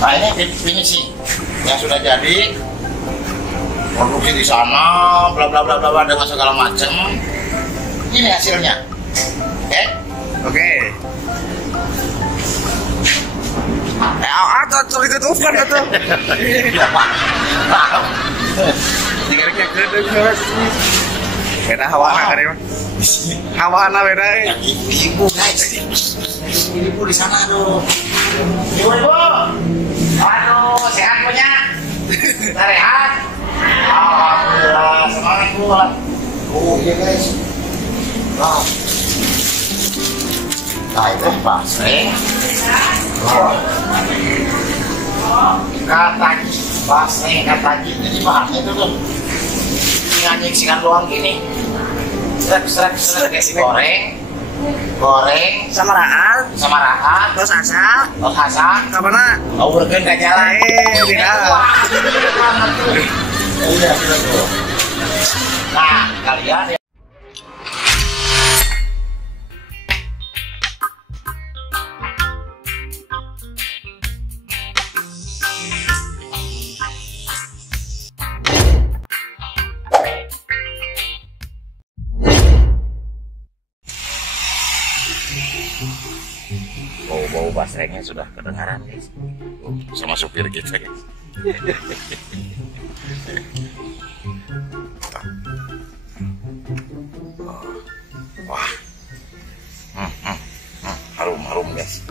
Nah ini finishing yang sudah jadi, produksi di sana, bla bla bla bla dengan segala macam. Ini hasilnya. Oke. Cocok ditutupkan itu. Iya Pak. Tinggalnya gede beda hawana kan ya. Hawana beda. Ibu guys. Ibu di sana tuh. Ibu. Aduh, sehat punya. Sehat. Alhamdulillah, semangat Bu. Oh iya guys. Wow. Nah itu basreng. Kataki, basreng kataki. Jadi bahannya itu tuh tinggal nyiksikan doang gini. Srek goreng Sama rahat, terus asak, kemana? Overgen gak jalan. Tidak. Udah tuh. Nah kalian bau basrengnya sudah kedengaran guys, sama supir kita guys. Wah, harum guys.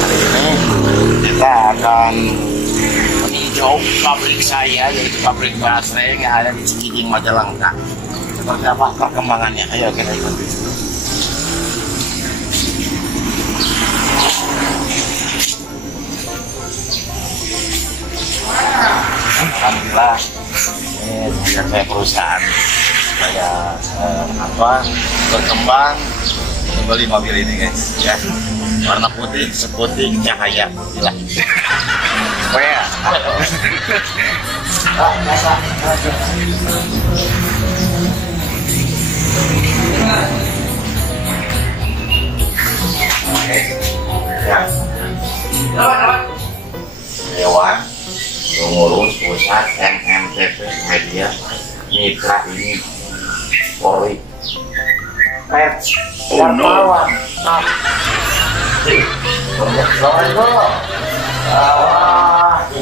Hari ini kita akan meninjau pabrik saya, yaitu pabrik basreng yang ada di Cikiding Majalengka. Seperti apa perkembangannya? Ayo kita ikuti. Alhamdulillah, ini saya perusahaan saya berkembang membeli mobil ini guys, ya warna putih seputih cahaya gila. Oh ya. Dewan pengurus pusat MMTP Media Mitra ini Polri pers wartawan.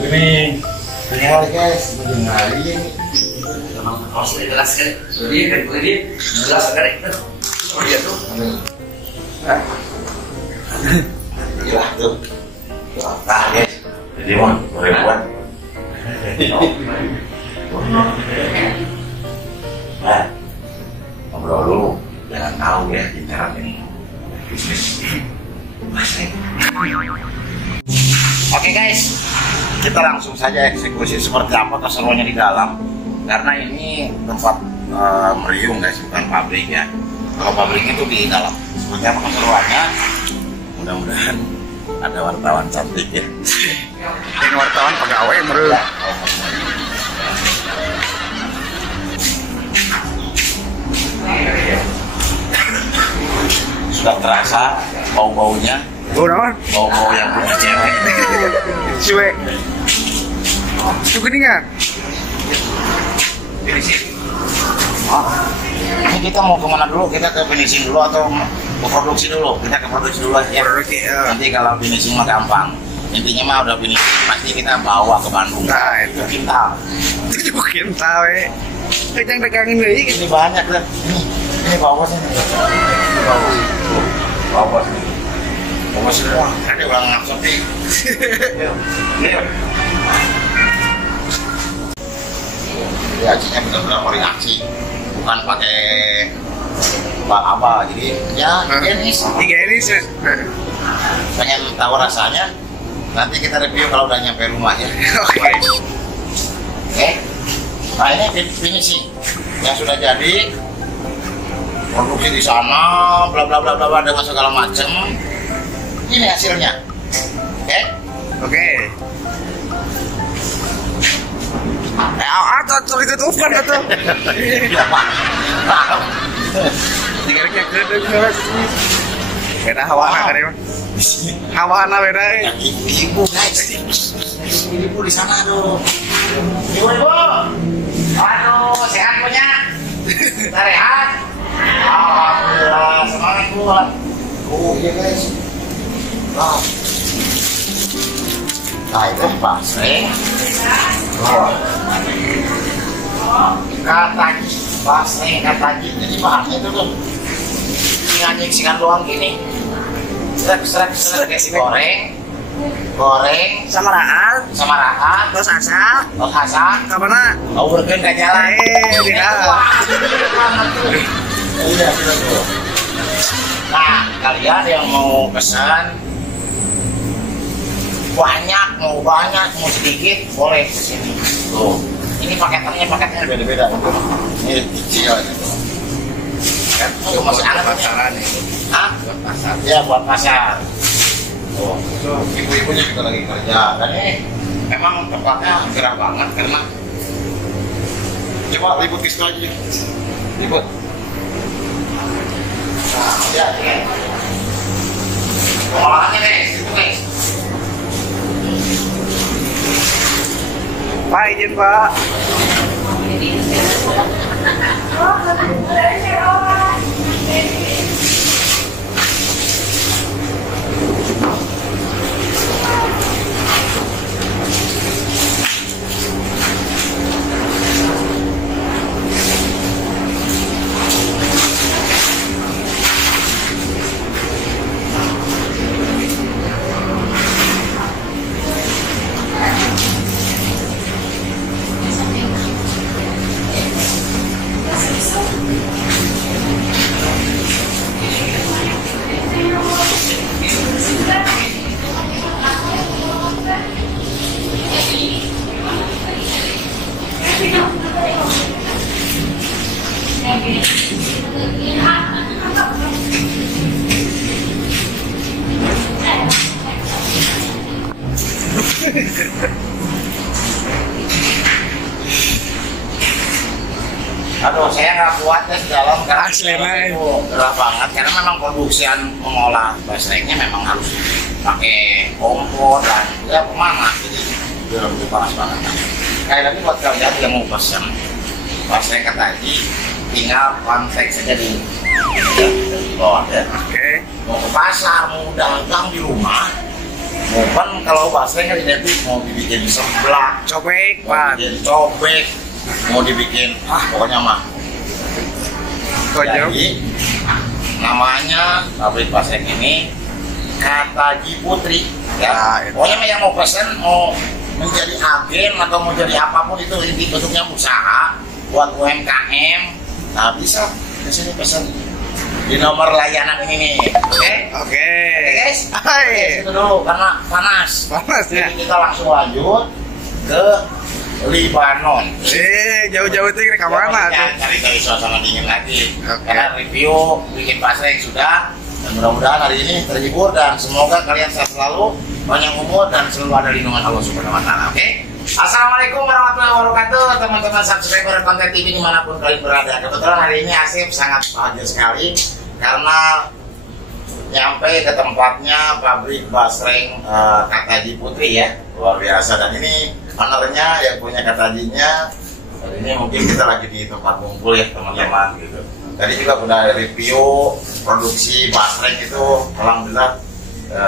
Ini guys, mendengarin harus jelas kan? Jadi jelas kan? Oh iya tuh. Gila tuh. Nah guys, jadi mau ribuan. Nah, ngobrol dulu, jangan tahu ya incaran ini bisnis basreng. Oke guys, kita langsung saja eksekusi seperti apa keseruannya di dalam, karena ini tempat meriung guys, bukan pabrik ya. Kalau pabrik itu di dalam. Seperti apa keseruannya? Mudah-mudahan ada wartawan cantik ya. Ini wartawan pegawai meriung. Sudah terasa bau-baunya. Bau-bau yang punya cewek. Cuek. Itu geningan. Finishing. Ini kita mau kemana dulu? Kita ke finishing dulu atau ke produksi dulu? Kita ke produksi dulu aja. Nanti kalau finishing mah gampang. Intinya mah udah finishing, pasti kita bawa ke Bandung. Nah itu Kintal. 7 kintal we. Kejang dagangin deui. Ini banyak kan. Ini bawa sini. Bawa sini. Bawa semua. Ada orang ngaksotik. Jadi acinya benar-benar orientasi, bukan pakai apa. Jadi ya higienis. Pengen tahu rasanya? Nanti kita review kalau udah nyampe rumah ya. Oke. Nah ini finishing yang sudah jadi, produksi di sana, bla bla bla bla dengan segala macam. Ini hasilnya. Oke. Cocok ditutupkan itu. Iya Pak. Tinggalnya gede Beda hawana kan ya? Hawana beda. Ibu guys, ibu di sana tuh. Ibu, aduh sehat punya, sehat. Alhamdulillah, semangat bu. Oh iya guys. Wow. Nah itu basreng. Oh. Katanya basreng katanya. Jadi bahannya itu tuh nganyiksikan doang gini. Serap goreng Sama rahat, terus asak, kamana? Overgen gak jalan. Tidak. Iya, betul. Nah, kalian yang mau pesan mau banyak, mau sedikit, boleh kesini. Tuh, ini paketnya beda-beda. Ini kecil gitu. Kan, itu masih anget nih. Hah? Buat pasar. Ya, buat pasar. Oh, itu ibu-ibunya juga lagi kerja. Dan ini memang tempatnya gerah banget karena coba libut ke situ aja. Libut. Nah, ya. Pengolahannya guys, itu guys. Pak izin Pak. Aduh, saya nggak kuat ya di dalam karena Aslinya itu gerah banget karena memang produksian mengolah basrengnya memang harus pakai kompor dan ya pemanas jadi belum panas banget. Kayak lagi buat kalian yang mau pesen basreng tadi tinggal kontak saja di bawah ya. Oke. Mau ke pasar, mau dagang di rumah, mau kan kalau basrengnya identik mau dibikin seblak, Cobek mau Pak. dibikin cobek, mau dibikin pokoknya mah. Jadi namanya pabrik basreng ini Kataji Putri ya. Pokoknya yang mau pesen mau menjadi agen atau mau jadi apapun itu inti bentuknya usaha buat UMKM, nah bisa di sini pesen di nomor layanan ini nih. Oke guys. Itu dulu karena panas. Ya. Jadi kita langsung lanjut ke Libanon. Jauh-jauh itu ke mana tuh? Cari suasana dingin lagi. Oke. Karena review bikin basreng sudah. Dan mudah-mudahan hari ini terhibur dan semoga kalian sehat selalu, panjang umur dan selalu ada lindungan Allah Subhanahu wa taala. Oke. Assalamualaikum warahmatullahi wabarakatuh, teman-teman subscriber konten TV dimanapun kalian berada. Kebetulan hari ini Asif sangat bahagia sekali karena nyampe ke tempatnya pabrik basreng Kataji Putri ya, luar biasa. Dan ini ownernya yang punya Katajinya. Dan ini mungkin kita lagi di tempat kumpul ya teman-teman gitu. Tadi juga udah review produksi basreng itu, alhamdulillah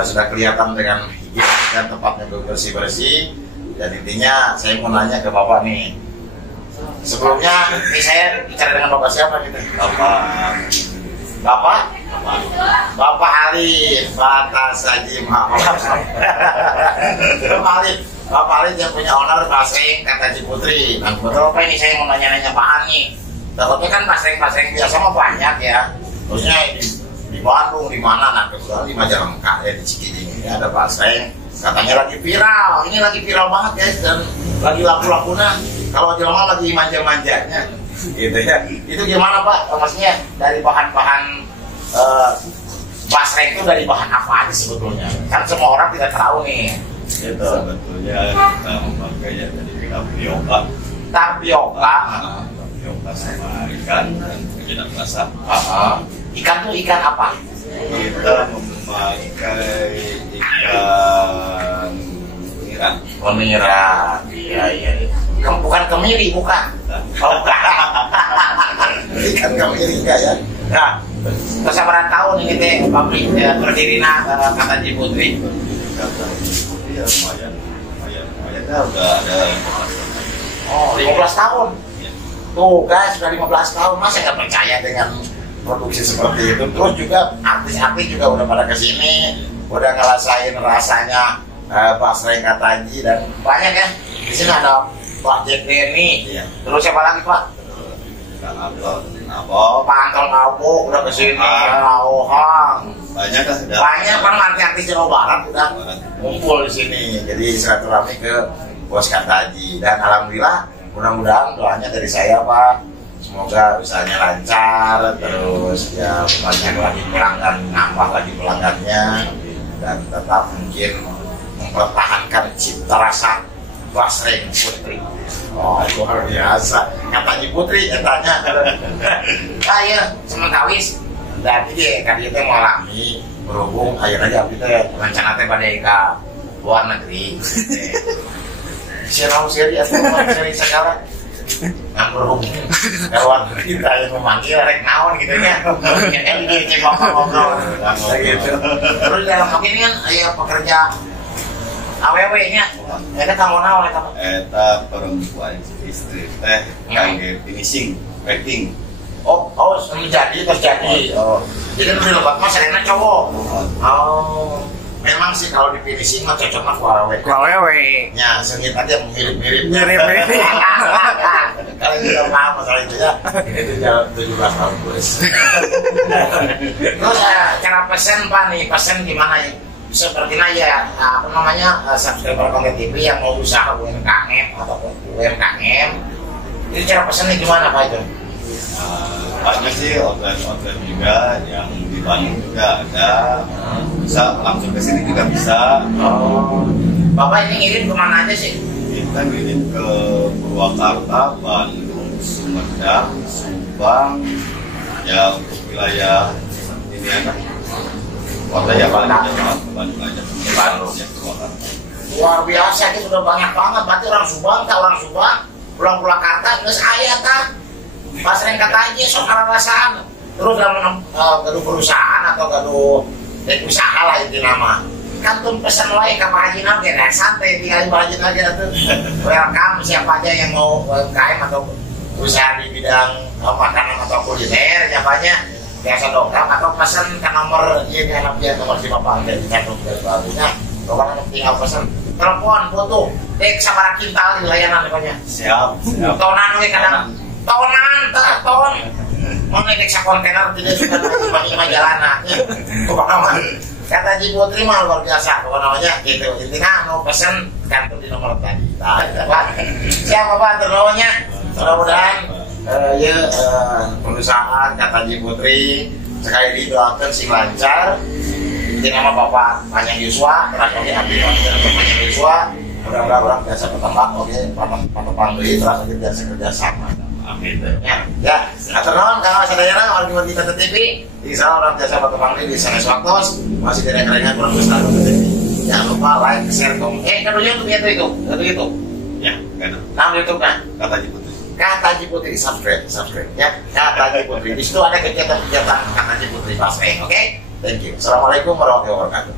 sudah kelihatan dengan higienis dan tempatnya bersih-bersih. Dan intinya saya mau nanya ke Bapak nih. Sebelumnya ini saya bicara dengan Bapak siapa gitu? Bapak Arif Batasaji Bapak Arif yang punya owner basreng Kataji Putri. Nah betul apa ini saya mau nanya-nanya Pak Ani. Takutnya kan basreng biasa mah banyak ya. Terusnya di Bandung di mana? Nah kebetulan di Majalengka ya di Cikiding ini ada basreng. Katanya lagi viral. Ini lagi viral banget guys dan lagi laku-lakunya. Kalau Jelma lagi manja-manjanya, gitu ya. Itu gimana Pak? Maksudnya dari bahan-bahan basreng itu dari bahan apa aja sebetulnya? Kan semua orang tidak tahu nih. Gitu. Sebetulnya kita memakai ya dari tapioka Tapioka sama ikan dan penyedap rasa. Ikan tuh ikan apa? Kita memakai ikan nira. Oh, nira. Iya. Bukan kemiri, bukan. Oh, bukan. Ikan kemiri enggak ya? Nah, kesabaran tahun ini teh pabrik berdiri kata Ciputri. Iya, lumayan. Nah, udah ada 15 tahun. Oh, 15 tahun. Ya. Tuh guys, sudah 15 tahun. Masa nggak percaya dengan produksi seperti itu? Terus juga artis-artis juga udah pada kesini, udah ngerasain rasanya basreng kataji dan banyak ya. Di sini ada Pak Jack Denny. Iya. Terus siapa lagi Pak? Kang Abdul, Nabok, Pak Anton Ngabuk udah kesini. Ohang. banyak kan sudah. Banyak kan artis Jawa Barat udah ngumpul di sini. Jadi silaturahmi ke Bos Kataji dan alhamdulillah mudah-mudahan doanya dari saya Pak, semoga usahanya lancar, terus ya banyak lagi pelanggan, nambah lagi pelanggannya dan tetap mungkin mempertahankan cita rasa basreng Putri. Oh, luar biasa. Kataji Putri, tanya. Saya sementawis. Jadi dia kali itu mengalami berhubung akhirnya abdi teh rencana teh pada ke luar negeri. Siapa sih atau seri segala yang berhubung ke luar negeri kita yang memanggil rek naon gitu ya. Yang dia cek ngobrol gitu. Terus dalam begini kan aya pekerja AWW-nya. Eta kamu naon eta? Eta perempuan istri teh kangge finishing, packing. Oh, terjadi. Oh, jadi lebih lebat mas, karena cowok. Oh, memang sih kalau di finishing mah cocok mah Wawewe. Ya, sengit aja mirip-mirip. Mirip-mirip. Kalau kita paham masalah itu ya, itu jalan 17 tahun tulis. Terus cara pesen Pak nih, pesen gimana ya? Sepertinya ya, apa namanya, subscriber Konten TV yang mau usaha UMKM ataupun UMKM, itu cara pesennya gimana Pak itu? Banyak sih online juga yang di Bandung juga ada, bisa langsung ke sini juga bisa. Oh, Bapak ini ngirim kemana aja sih? Kita ngirim ke Purwakarta, Bandung, Sumedang, Subang, ya untuk wilayah ini ada kota ya paling jauh ke Bandung aja. Bandung. Ya, Purwakarta. Luar biasa, itu sudah banyak banget. Berarti orang Subang, pulang Purwakarta, terus ayah tak basreng kataji sok rasaan. Terus dalam gaduh perusahaan atau gaduh usaha lah itu nama. Kantun pesan wae ka Pak Haji Nabi, nah santai tinggal Pak Haji Nabi itu. Welcome siapa aja yang mau UMKM atau usaha di bidang makanan atau kuliner, siapanya biasa dongkrak atau pesan ke nomor ini anak dia nomor si Bapak dan dicatat dari babunya. Bapak tinggal pesan telepon, foto, dek sama kintal di layanan pokoknya. Siap. Tonan we kadang tonan ton mau naik kontainer tidak sudah bagi majalana pokoknya kata Ciputri mah luar biasa pokoknya gitu intinya mau pesen kantor di nomor tadi siapa Pak terlalunya mudah-mudahan perusahaan kata Ciputri sekali didoakan sing lancar. Ini nama Bapak Panjang Yuswa terakhir abdi Panjang Yuswa mudah-mudahan orang biasa bertambah patok pambeli terus biasa kerjasama. Amin. Ya, aturnuhun kalau sadayana warga di Konten TV, insya Allah orang jasa Bapak Pangli di sana waktu masih tidak kerengan kurang besar Konten TV. Jangan lupa like, share, komen. Kalau YouTube ya itu. Ya, kan. Nama YouTube kan? Kata Ciputri. Kata Ciputri subscribe ya. Kata Ciputri di situ ada kegiatan Kata Ciputri Basreng. Oke? Thank you. Assalamualaikum warahmatullahi wabarakatuh.